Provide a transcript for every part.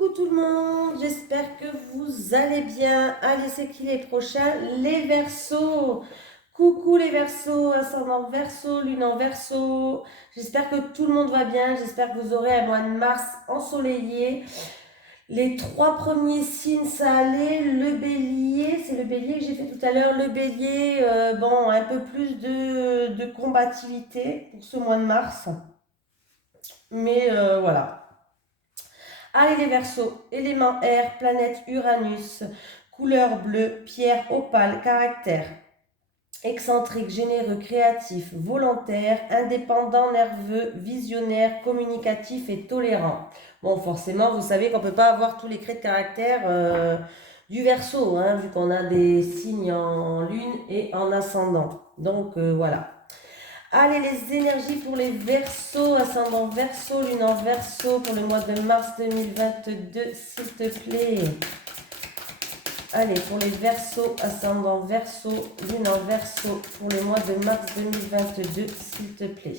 Coucou tout le monde, j'espère que vous allez bien. Allez, c'est qui les prochains? Les Verseaux. Coucou les Verseaux, ascendant Verseau, lune en Verseau. J'espère que tout le monde va bien. J'espère que vous aurez un mois de mars ensoleillé. Les trois premiers signes, ça allait. Le Bélier, c'est le Bélier que j'ai fait tout à l'heure. Le Bélier, bon, un peu plus de combativité pour ce mois de mars. Mais voilà. Allez les Verseaux, élément air, planète Uranus, couleur bleue, pierre opale, caractère excentrique, généreux, créatif, volontaire, indépendant, nerveux, visionnaire, communicatif et tolérant. Bon, forcément, vous savez qu'on ne peut pas avoir tous les traits de caractère du Verseau, hein, vu qu'on a des signes en lune et en ascendant. Donc voilà. Allez, les énergies pour les Verseaux, ascendant Verseau, lune en Verseau pour le mois de mars 2022, s'il te plaît. Allez, pour les Verseaux, ascendant Verseau, lune en Verseau pour le mois de mars 2022, s'il te plaît.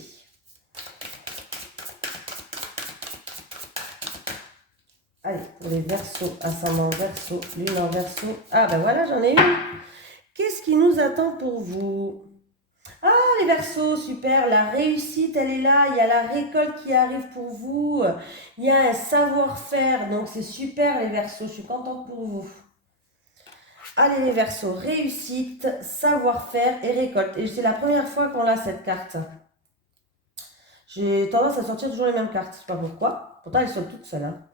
Allez, pour les Verseaux, ascendant Verseau, lune en Verseau. Ah ben voilà, j'en ai une. Qu'est-ce qui nous attend pour vous? Les Verseaux, super, la réussite, elle est là, il y a la récolte qui arrive pour vous, il y a un savoir-faire, donc c'est super les Verseaux, je suis contente pour vous. Allez les Verseaux, réussite, savoir-faire et récolte. Et c'est la première fois qu'on a cette carte. J'ai tendance à sortir toujours les mêmes cartes, je ne sais pas pourquoi, pourtant elles sont toutes seules. Hein.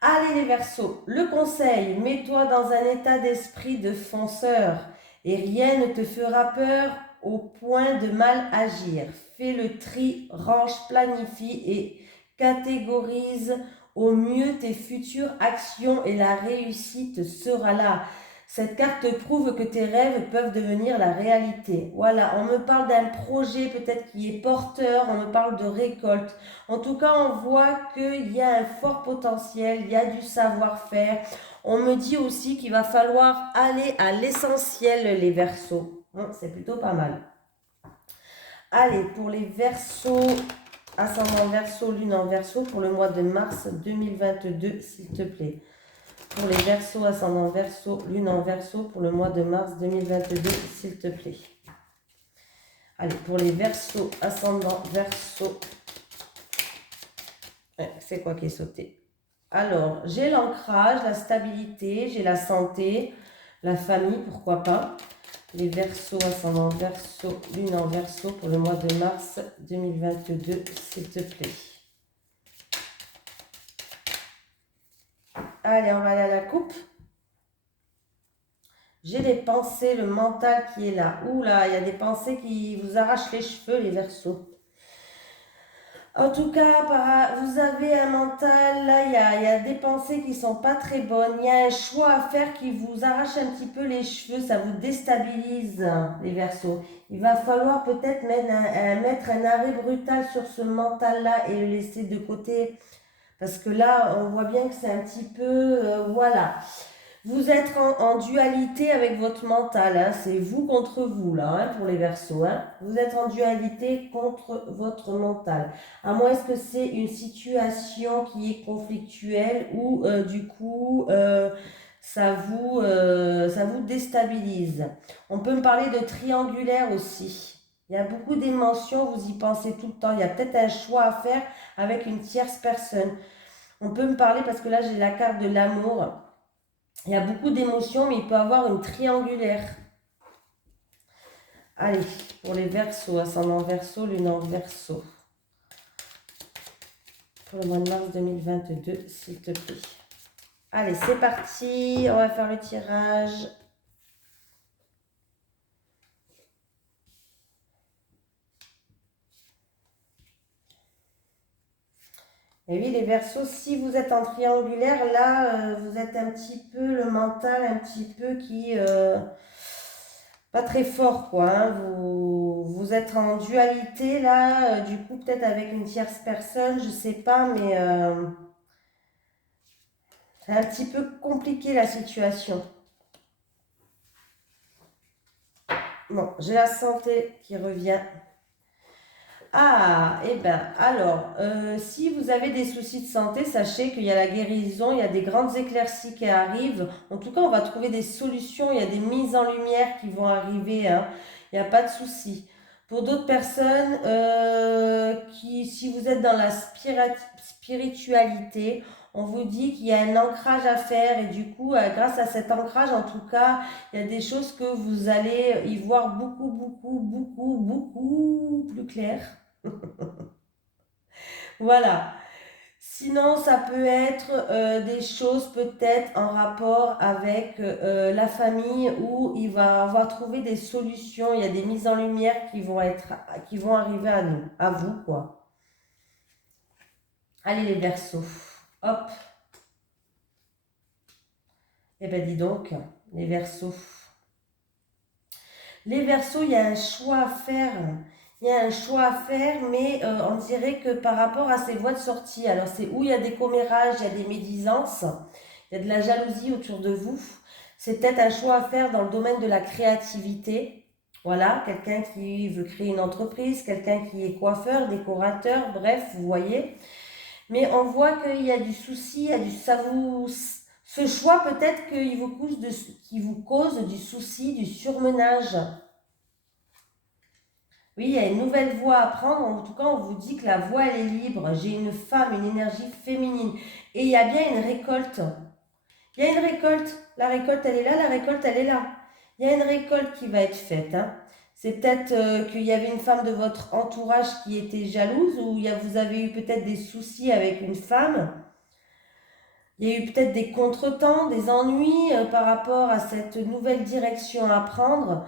Allez les Verseaux, le conseil, mets-toi dans un état d'esprit de fonceur et rien ne te fera peur au point de mal agir. Fais le tri, range, planifie et catégorise au mieux tes futures actions et la réussite sera là. Cette carte prouve que tes rêves peuvent devenir la réalité. Voilà, on me parle d'un projet peut-être qui est porteur, on me parle de récolte. En tout cas, on voit qu'il y a un fort potentiel, il y a du savoir-faire. On me dit aussi qu'il va falloir aller à l'essentiel, les Verseaux. C'est plutôt pas mal. Allez, pour les Verseaux, ascendant Verseau, lune en Verseau, pour le mois de mars 2022, s'il te plaît. Pour les Verseaux, ascendant Verseau, lune en Verseau, pour le mois de mars 2022, s'il te plaît. Allez, pour les Verseaux, ascendant Verseau, c'est quoi qui est sauté? Alors, j'ai l'ancrage, la stabilité, j'ai la santé, la famille, pourquoi pas. Les Verseaux, ascendant Verseau, lune en Verseau pour le mois de mars 2022, s'il te plaît. Allez, on va aller à la coupe. J'ai des pensées, le mental qui est là. Ouh là, il y a des pensées qui vous arrachent les cheveux, les Verseaux. En tout cas, vous avez un mental, là, il y a des pensées qui sont pas très bonnes. Il y a un choix à faire qui vous arrache un petit peu les cheveux, ça vous déstabilise, les Verseaux. Il va falloir peut-être mettre un arrêt brutal sur ce mental-là et le laisser de côté. Parce que là, on voit bien que c'est un petit peu, voilà. Vous êtes en dualité avec votre mental, hein. C'est vous contre vous là, hein, pour les Verseaux. Hein. Vous êtes en dualité contre votre mental. À moins que c'est une situation qui est conflictuelle ou du coup ça vous déstabilise. On peut me parler de triangulaire aussi. Il y a beaucoup d'émotions, vous y pensez tout le temps. Il y a peut-être un choix à faire avec une tierce personne. On peut me parler parce que là j'ai la carte de l'amour. Il y a beaucoup d'émotions, mais il peut y avoir une triangulaire. Allez, pour les Verseaux, ascendant Verseau, lune en Verseau. Pour le mois de mars 2022, s'il te plaît. Allez, c'est parti. On va faire le tirage. Et oui, les Verseaux, si vous êtes en triangulaire, là, vous êtes un petit peu le mental, un petit peu qui... pas très fort, quoi. Hein. Vous êtes en dualité, là, du coup, peut-être avec une tierce personne, je sais pas, mais c'est un petit peu compliqué la situation. Bon, j'ai la santé qui revient. Ah, eh ben, alors, si vous avez des soucis de santé, sachez qu'il y a la guérison, il y a des grandes éclaircies qui arrivent. En tout cas, on va trouver des solutions, il y a des mises en lumière qui vont arriver, hein. Il n'y a pas de souci. Pour d'autres personnes, si vous êtes dans la spiritualité, on vous dit qu'il y a un ancrage à faire et du coup, grâce à cet ancrage, en tout cas, il y a des choses que vous allez y voir beaucoup, beaucoup, beaucoup, beaucoup plus clair. Voilà. Sinon, ça peut être des choses peut-être en rapport avec la famille où il va avoir trouvé des solutions. Il y a des mises en lumière qui vont arriver à nous, à vous, quoi. Allez, les Verseaux. Hop. Eh ben, dis donc, les Verseaux. Les Verseaux, il y a un choix à faire. Il y a un choix à faire, mais on dirait que par rapport à ces voies de sortie, alors c'est où il y a des commérages, il y a des médisances, il y a de la jalousie autour de vous. C'est peut-être un choix à faire dans le domaine de la créativité. Voilà, quelqu'un qui veut créer une entreprise, quelqu'un qui est coiffeur, décorateur, bref, vous voyez. Mais on voit qu'il y a du souci, il y a ce choix peut-être qu'il vous cause du souci, du surmenage. Oui, il y a une nouvelle voie à prendre. En tout cas, on vous dit que la voie, elle est libre. J'ai une femme, une énergie féminine. Et il y a bien une récolte. Il y a une récolte. La récolte, elle est là. La récolte, elle est là. Il y a une récolte qui va être faite, hein. C'est peut-être qu'il y avait une femme de votre entourage qui était jalouse ou vous avez eu peut-être des soucis avec une femme. Il y a eu peut-être des contretemps, des ennuis par rapport à cette nouvelle direction à prendre.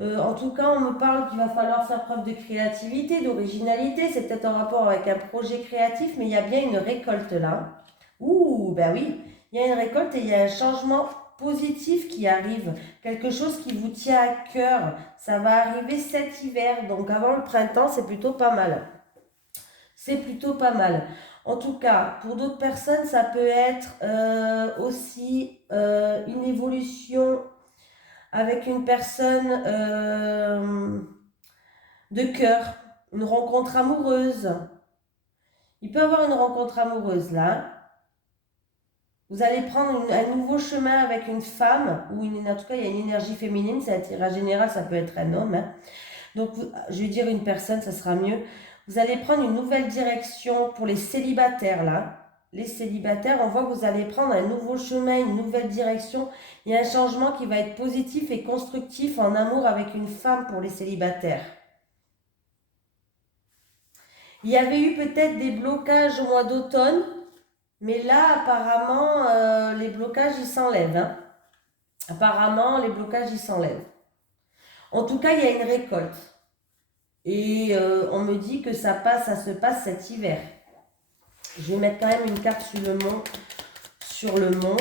En tout cas, on me parle qu'il va falloir faire preuve de créativité, d'originalité. C'est peut-être en rapport avec un projet créatif, mais il y a bien une récolte là. Ouh, ben oui, il y a une récolte et il y a un changement positif qui arrive. Quelque chose qui vous tient à cœur. Ça va arriver cet hiver, donc avant le printemps, c'est plutôt pas mal. C'est plutôt pas mal. En tout cas, pour d'autres personnes, ça peut être aussi une évolution avec une personne de cœur, une rencontre amoureuse. Il peut y avoir une rencontre amoureuse là. Vous allez prendre un nouveau chemin avec une femme, ou en tout cas, il y a une énergie féminine, c'est un tirage général, ça peut être un homme, hein. Donc, je vais dire une personne, ça sera mieux. Vous allez prendre une nouvelle direction pour les célibataires là. Les célibataires, on voit que vous allez prendre un nouveau chemin, une nouvelle direction. Il y a un changement qui va être positif et constructif en amour avec une femme pour les célibataires. Il y avait eu peut-être des blocages au mois d'automne, mais là, apparemment, les blocages, ils s'enlèvent, hein. Apparemment, les blocages, ils s'enlèvent. En tout cas, il y a une récolte. Et on me dit que ça se passe cet hiver. Je vais mettre quand même une carte sur le mont.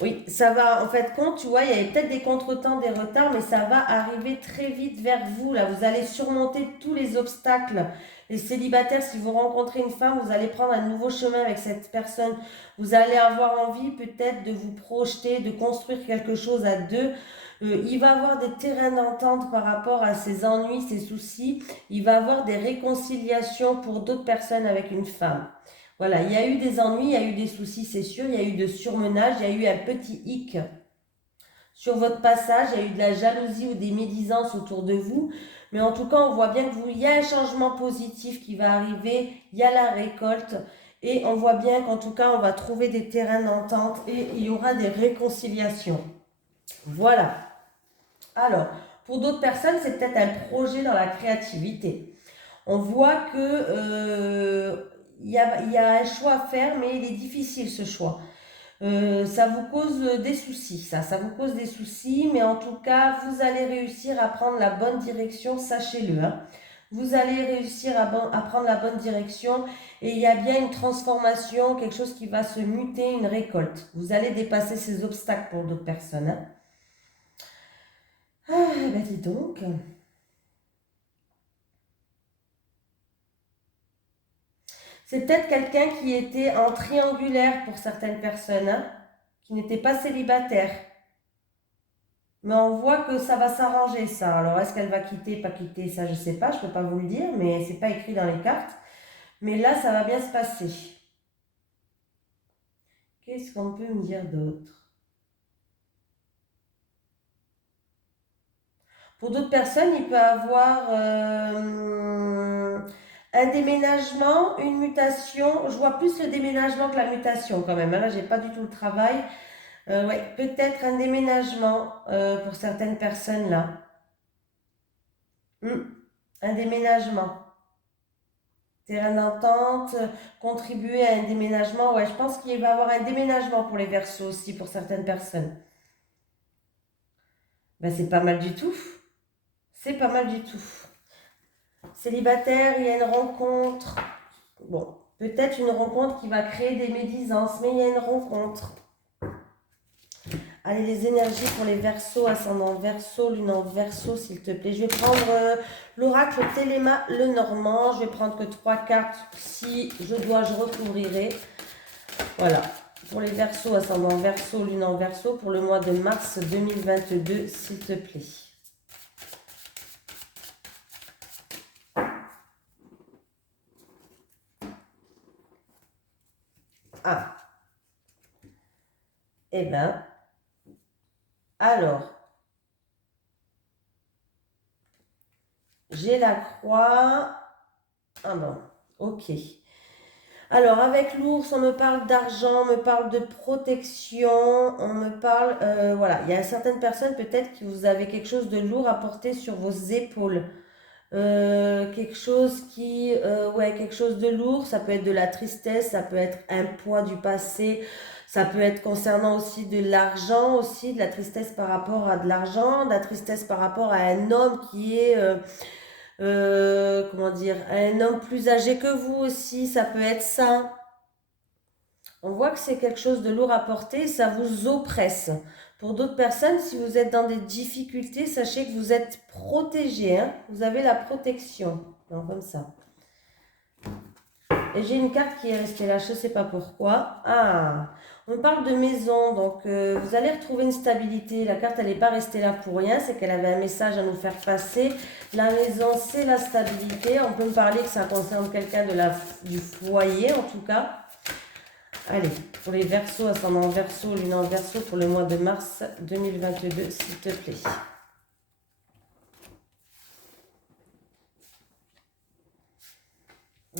Oui, ça va, en fait, compte, tu vois, il y avait peut-être des contretemps, des retards, mais ça va arriver très vite vers vous, là. Vous allez surmonter tous les obstacles. Les célibataires, si vous rencontrez une femme, vous allez prendre un nouveau chemin avec cette personne. Vous allez avoir envie peut-être de vous projeter, de construire quelque chose à deux. Il va avoir des terrains d'entente par rapport à ses ennuis, ses soucis. Il va avoir des réconciliations pour d'autres personnes avec une femme. Voilà, il y a eu des ennuis, il y a eu des soucis, c'est sûr, il y a eu de surmenage, il y a eu un petit hic sur votre passage, il y a eu de la jalousie ou des médisances autour de vous, mais en tout cas, on voit bien que il y a un changement positif qui va arriver, il y a la récolte, et on voit bien qu'en tout cas, on va trouver des terrains d'entente et il y aura des réconciliations. Voilà. Alors, pour d'autres personnes, c'est peut-être un projet dans la créativité. On voit que il y a un choix à faire, mais il est difficile ce choix. Ça vous cause des soucis, ça vous cause des soucis, mais en tout cas, vous allez réussir à prendre la bonne direction, sachez-le, hein. Vous allez réussir à prendre la bonne direction et il y a bien une transformation, quelque chose qui va se muter, une récolte. Vous allez dépasser ces obstacles pour d'autres personnes, hein. Ah, ben dis donc. C'est peut-être quelqu'un qui était en triangulaire pour certaines personnes, hein, qui n'était pas célibataire. Mais on voit que ça va s'arranger, ça. Alors, est-ce qu'elle va quitter, pas quitter, ça, je sais pas, je peux pas vous le dire, mais c'est pas écrit dans les cartes. Mais là, ça va bien se passer. Qu'est-ce qu'on peut me dire d'autre? Pour d'autres personnes, il peut avoir un déménagement, une mutation. Je vois plus le déménagement que la mutation quand même, hein. Là, j'ai pas du tout le travail. Ouais, peut-être un déménagement pour certaines personnes là. Hmm, un déménagement. Terrain d'entente, contribuer à un déménagement. Ouais, je pense qu'il va y avoir un déménagement pour les Verseaux aussi, pour certaines personnes. Ben, c'est pas mal du tout. C'est pas mal du tout. Célibataire, il y a une rencontre. Bon, peut-être une rencontre qui va créer des médisances, mais il y a une rencontre. Allez, les énergies pour les Verseaux, ascendant Verseau, lune en Verseau, s'il te plaît. Je vais prendre l'oracle Téléma Lenormand. Je vais prendre que 3 cartes. Si je dois, je recouvrirai. Voilà. Pour les Verseaux, ascendant Verseau, lune en Verseau, pour le mois de mars 2022, s'il te plaît. Ah, eh ben, alors, j'ai la croix. Ah bon, ok. Alors, avec l'ours, on me parle d'argent, on me parle de protection, on me parle... voilà, il y a certaines personnes peut-être que vous avez quelque chose de lourd à porter sur vos épaules. Quelque chose qui... ouais, quelque chose de lourd, ça peut être de la tristesse, ça peut être un poids du passé, ça peut être concernant aussi de l'argent, aussi de la tristesse par rapport à de l'argent, de la tristesse par rapport à un homme qui est... comment dire, un homme plus âgé que vous aussi, ça peut être ça. On voit que c'est quelque chose de lourd à porter, ça vous oppresse. Pour d'autres personnes, si vous êtes dans des difficultés, sachez que vous êtes protégé, hein. Vous avez la protection. Non, comme ça. Et j'ai une carte qui est restée là, je ne sais pas pourquoi. Ah, on parle de maison, donc vous allez retrouver une stabilité. La carte, elle n'est pas restée là pour rien, c'est qu'elle avait un message à nous faire passer. La maison, c'est la stabilité. On peut me parler que ça concerne quelqu'un du foyer, en tout cas. Allez, pour les Verseaux, ascendant Verseau, lune en Verseau, pour le mois de mars 2022, s'il te plaît.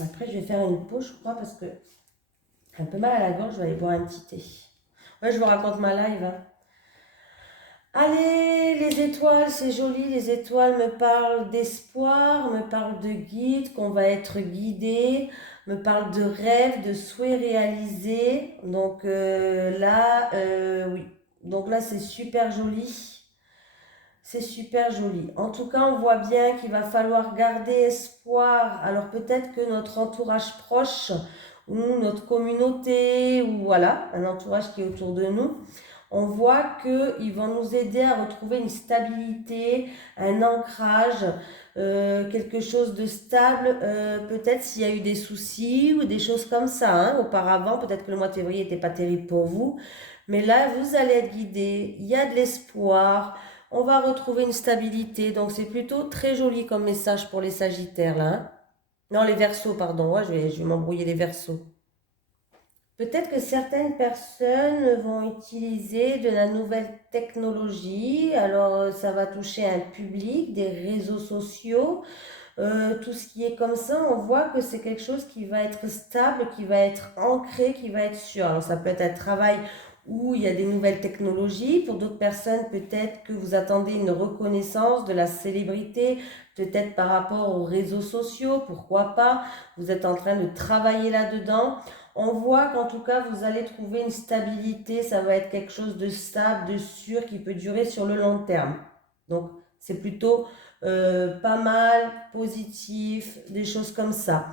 Après, je vais faire une pause, je crois, parce que j'ai un peu mal à la gorge, je vais aller boire un petit thé. Ouais, je vous raconte ma live, hein. Allez, les étoiles, c'est joli, les étoiles me parlent d'espoir, me parlent de guide, qu'on va être guidé, me parlent de rêves, de souhaits réalisés. Donc là, oui. Donc là, c'est super joli. C'est super joli. En tout cas, on voit bien qu'il va falloir garder espoir. Alors peut-être que notre entourage proche ou notre communauté ou voilà, un entourage qui est autour de nous, on voit qu'ils vont nous aider à retrouver une stabilité, un ancrage, quelque chose de stable. Peut-être s'il y a eu des soucis ou des choses comme ça, hein, auparavant, peut-être que le mois de février n'était pas terrible pour vous, mais là, vous allez être guidé, il y a de l'espoir, on va retrouver une stabilité. Donc c'est plutôt très joli comme message pour les Sagittaires là, hein. Non, les Verseaux, pardon, ouais, je vais m'embrouiller les Verseaux. Peut-être que certaines personnes vont utiliser de la nouvelle technologie. Alors, ça va toucher un public, des réseaux sociaux, tout ce qui est comme ça. On voit que c'est quelque chose qui va être stable, qui va être ancré, qui va être sûr. Alors, ça peut être un travail où il y a des nouvelles technologies. Pour d'autres personnes, peut-être que vous attendez une reconnaissance de la célébrité, peut-être par rapport aux réseaux sociaux, pourquoi pas. Vous êtes en train de travailler là-dedans. On voit qu'en tout cas, vous allez trouver une stabilité, ça va être quelque chose de stable, de sûr, qui peut durer sur le long terme. Donc, c'est plutôt pas mal, positif, des choses comme ça.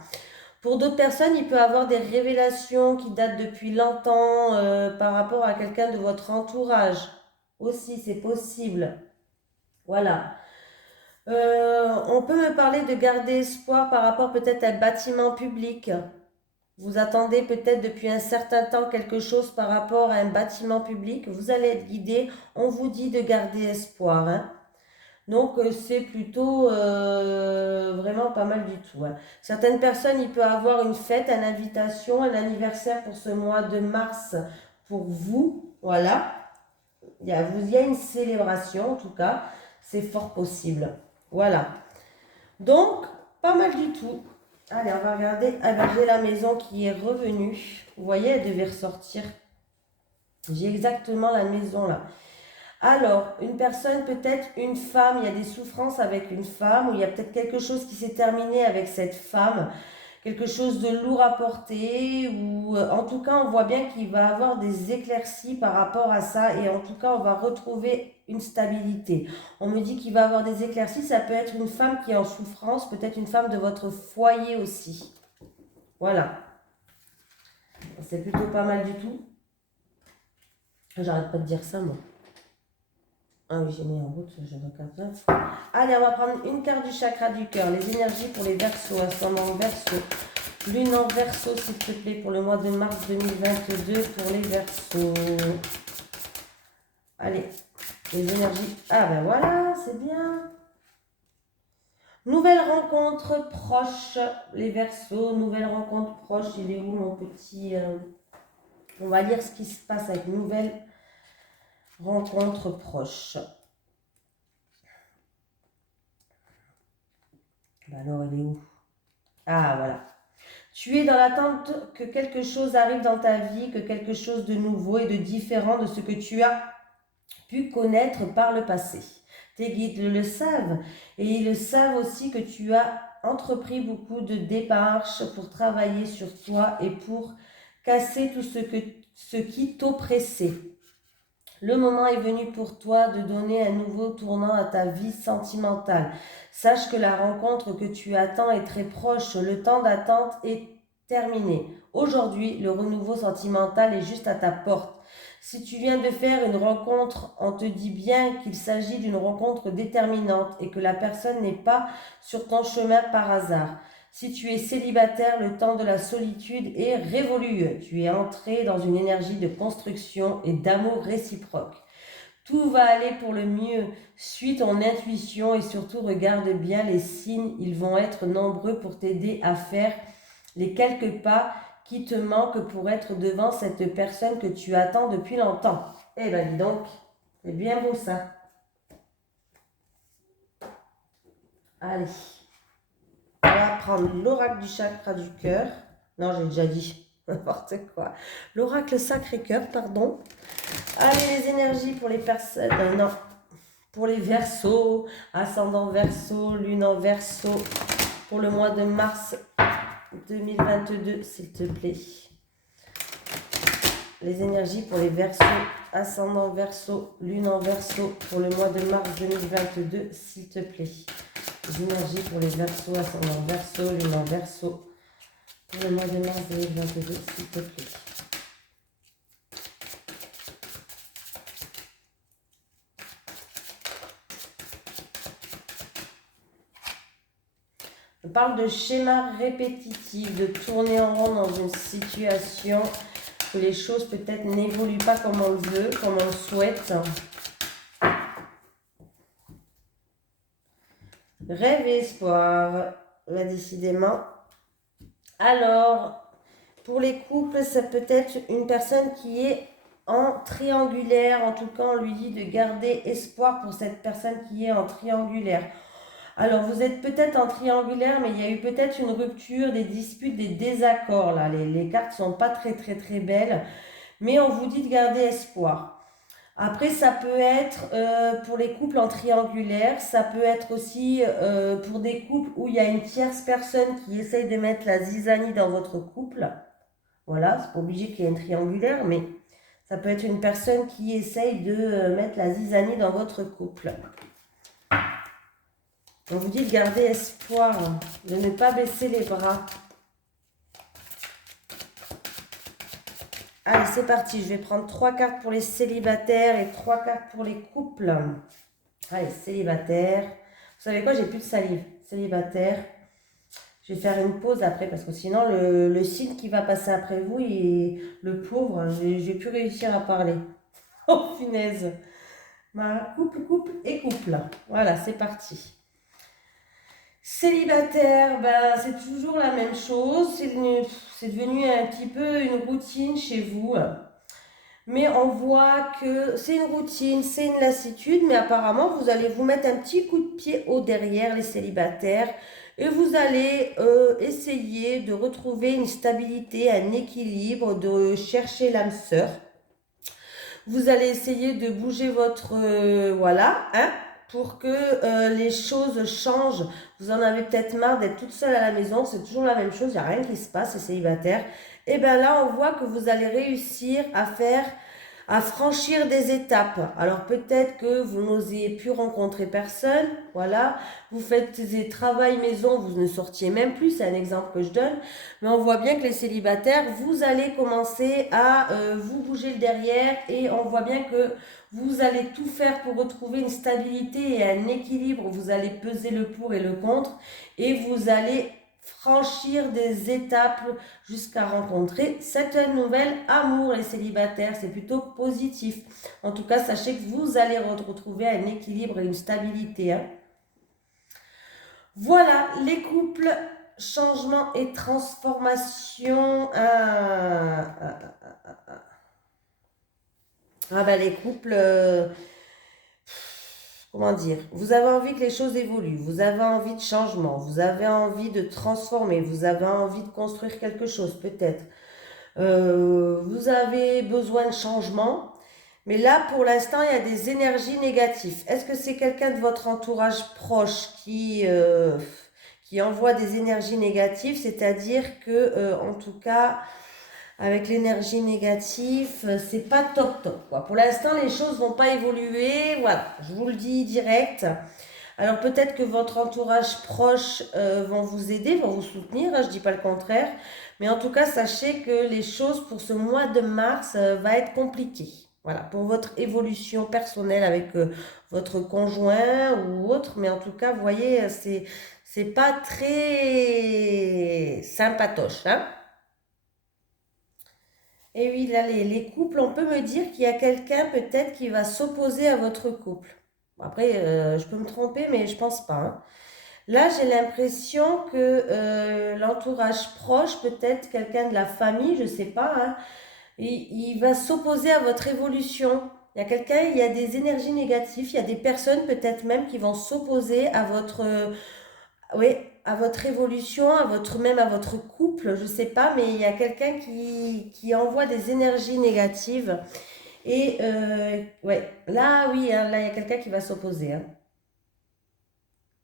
Pour d'autres personnes, il peut y avoir des révélations qui datent depuis longtemps par rapport à quelqu'un de votre entourage. Aussi, c'est possible. Voilà. On peut me parler de garder espoir par rapport peut-être à un bâtiment public. Vous attendez peut-être depuis un certain temps quelque chose par rapport à un bâtiment public. Vous allez être guidé. On vous dit de garder espoir, hein. Donc, c'est plutôt vraiment pas mal du tout, hein. Certaines personnes, il peut avoir une fête, une invitation, un anniversaire pour ce mois de mars pour vous. Voilà. Il y a une célébration, en tout cas. C'est fort possible. Voilà. Donc, pas mal du tout. Allez, on va regarder. Ah ben, j'ai la maison qui est revenue. Vous voyez, elle devait ressortir. J'ai exactement la maison là. Alors, une personne, peut-être une femme, il y a des souffrances avec une femme, ou il y a peut-être quelque chose qui s'est terminé avec cette femme, quelque chose de lourd à porter, ou en tout cas, on voit bien qu'il va avoir des éclaircies par rapport à ça, et en tout cas, on va retrouver une stabilité. On me dit qu'il va avoir des éclaircies, ça peut être une femme qui est en souffrance, peut-être une femme de votre foyer aussi. Voilà, c'est plutôt pas mal du tout. J'arrête pas de dire ça, moi. Ah oui, j'ai mis en route, je regarde ça. Allez, on va prendre une carte du chakra du cœur. Les énergies pour les Verseaux, ascendant Verseau. Lune en Verseau, s'il te plaît, pour le mois de mars 2022 pour les Verseaux. Allez, les énergies. Ah ben voilà, c'est bien. Nouvelle rencontre proche, les Verseaux. Nouvelle rencontre proche. Il est où mon petit... On va lire ce qui se passe avec nouvelle rencontre proche. Ben alors, il est où? Ah, voilà. Tu es dans l'attente que quelque chose arrive dans ta vie, que quelque chose de nouveau et de différent de ce que tu as pu connaître par le passé. Tes guides le savent et ils savent aussi que tu as entrepris beaucoup de démarches pour travailler sur toi et pour casser tout ce qui t'oppressait. Le moment est venu pour toi de donner un nouveau tournant à ta vie sentimentale. Sache que la rencontre que tu attends est très proche. Le temps d'attente est terminé. Aujourd'hui, le renouveau sentimental est juste à ta porte. Si tu viens de faire une rencontre, on te dit bien qu'il s'agit d'une rencontre déterminante et que la personne n'est pas sur ton chemin par hasard. Si tu es célibataire, le temps de la solitude est révolu. Tu es entré dans une énergie de construction et d'amour réciproque. Tout va aller pour le mieux. Suis ton intuition et surtout regarde bien les signes. Ils vont être nombreux pour t'aider à faire les quelques pas qui te manquent pour être devant cette personne que tu attends depuis longtemps. Eh ben dis donc, c'est bien beau ça. Allez. On va prendre l'oracle du chakra du cœur. Non, j'ai déjà dit n'importe quoi. L'oracle Sacré-Cœur, pardon. Allez, les énergies pour les personnes... non, pour les Verseaux, ascendant Verseau, lune en Verseau, pour le mois de mars 2022, s'il te plaît. Les énergies pour les Verseaux, ascendant Verseau, lune en Verseau, pour le mois de mars 2022, s'il te plaît. Les énergies pour les Verseaux, ascendant Verseau, lune en Verseau, pour le mois de mars 2022, s'il te plaît. On parle de schéma répétitif, de tourner en rond dans une situation, que les choses peut-être n'évoluent pas comme on le veut, comme on le souhaite. Rêve et espoir, là décidément. Alors, pour les couples, ça peut être une personne qui est en triangulaire. En tout cas, on lui dit de garder espoir pour cette personne qui est en triangulaire. Alors, vous êtes peut-être en triangulaire, mais il y a eu peut-être une rupture, des disputes, des désaccords. Là, les cartes sont pas très, très, très belles. Mais on vous dit de garder espoir. Après, ça peut être pour les couples en triangulaire. Ça peut être aussi pour des couples où il y a une tierce personne qui essaye de mettre la zizanie dans votre couple. Voilà, c'est pas obligé qu'il y ait une triangulaire, mais ça peut être une personne qui essaye de mettre la zizanie dans votre couple. On vous dit de garder espoir, de ne pas baisser les bras. Allez, c'est parti. Je vais prendre 3 cartes pour les célibataires et 3 cartes pour les couples. Allez, célibataire. Vous savez quoi? J'ai plus de salive. Célibataire. Je vais faire une pause après parce que sinon le signe qui va passer après vous, le pauvre, je vais plus réussir à parler. Oh punaise. Couple, couple et couple. Voilà, c'est parti. Célibataire, ben, c'est toujours la même chose. C'est devenu un petit peu une routine chez vous. Mais on voit que c'est une routine, c'est une lassitude, mais apparemment, vous allez vous mettre un petit coup de pied au derrière, les célibataires, et vous allez essayer de retrouver une stabilité, un équilibre, de chercher l'âme sœur. Vous allez essayer de bouger votre... voilà, hein, pour que les choses changent. Vous en avez peut-être marre d'être toute seule à la maison, c'est toujours la même chose, il n'y a rien qui se passe, c'est célibataire. Et bien là, on voit que vous allez réussir à franchir des étapes. Alors peut-être que vous n'osiez plus rencontrer personne, voilà. Vous faites des travails maison, vous ne sortiez même plus, c'est un exemple que je donne. Mais on voit bien que les célibataires, vous allez commencer à vous bouger le derrière et on voit bien que vous allez tout faire pour retrouver une stabilité et un équilibre. Vous allez peser le pour et le contre et vous allez franchir des étapes jusqu'à rencontrer cette nouvelle amour. Les célibataires, c'est plutôt positif. En tout cas, sachez que vous allez retrouver un équilibre et une stabilité. Hein. Voilà, les couples, changement et transformation. Ben les couples, comment dire, vous avez envie que les choses évoluent, vous avez envie de changement, vous avez envie de transformer, vous avez envie de construire quelque chose peut-être. Vous avez besoin de changement, mais là pour l'instant il y a des énergies négatives. Est-ce que c'est quelqu'un de votre entourage proche qui envoie des énergies négatives, c'est-à-dire que en tout cas avec l'énergie négative, c'est pas top top quoi. Pour l'instant les choses vont pas évoluer, voilà, je vous le dis direct. Alors peut-être que votre entourage proche vont vous aider, vont vous soutenir, hein, je dis pas le contraire, mais en tout cas sachez que les choses pour ce mois de mars va être compliquées. Voilà, pour votre évolution personnelle avec votre conjoint ou autre, mais en tout cas, vous voyez, c'est pas très sympatoche, hein. Et oui, là, les couples, on peut me dire qu'il y a quelqu'un peut-être qui va s'opposer à votre couple. Bon, après, je peux me tromper, mais je pense pas. Hein. Là, j'ai l'impression que l'entourage proche, peut-être quelqu'un de la famille, je sais pas, hein, il va s'opposer à votre évolution. Il y a quelqu'un, il y a des énergies négatives, il y a des personnes peut-être même qui vont s'opposer à votre, oui, à votre évolution, même à votre couple, je sais pas, mais il y a quelqu'un qui envoie des énergies négatives. Et ouais, là, oui, hein, là, il y a quelqu'un qui va s'opposer. Hein.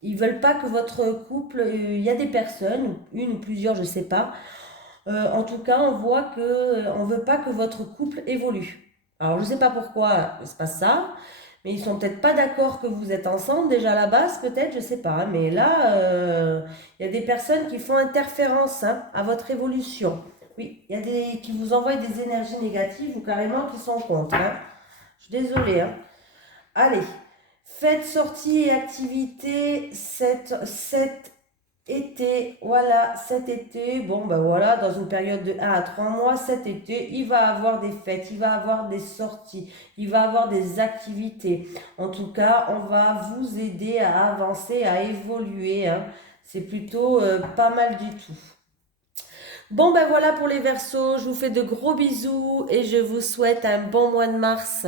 Ils veulent pas que votre couple, il y a des personnes, une ou plusieurs, je sais pas. En tout cas, on voit que on veut pas que votre couple évolue. Alors, je sais pas pourquoi il se passe ça, mais ils sont peut-être pas d'accord que vous êtes ensemble déjà à la base, peut-être, je sais pas. Hein, mais là, il y a des personnes qui font interférence hein, à votre évolution. Oui, il y a des qui vous envoient des énergies négatives ou carrément qui sont contre. Hein. Je suis désolée. Hein. Allez, faites sorties et activités cet été. Voilà, cet été, bon ben voilà, dans une période de 1 à 3 mois, cet été, il va avoir des fêtes, il va avoir des sorties, il va avoir des activités. En tout cas, on va vous aider à avancer, à évoluer. Hein. C'est plutôt pas mal du tout. Bon ben voilà pour les Verseaux, je vous fais de gros bisous et je vous souhaite un bon mois de mars.